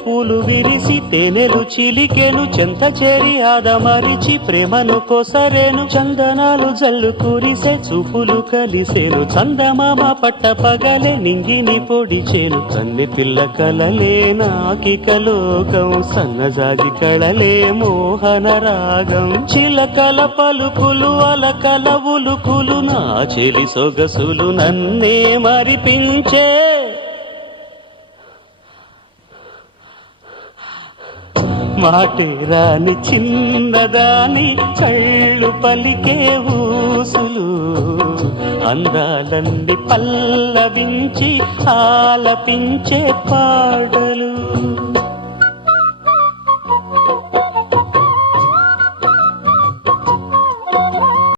పూలు విరిసి తేనెలు చిలికెను చెంత చేరి ఆదమరిచి ప్రేమను కొసరేను చందనాలు జల్లు కురిసే చూపులు కలిసేను చందమామ పట్ట పగలే నింగిని పొడిచేను కన్నె పిల్ల కలలే నాకిక లోకం సన్నజాగి కళలే మోహన రాగం చిలకల పలుకులు అలకల ఉలుకులు నా చెలి సొగసులు నన్నే మరిపించే మాటు రాని చిన్నదాని కళ్ళు పలికే ఊసులు అందాలన్నీ పల్లవించి ఆలపించే పాటలు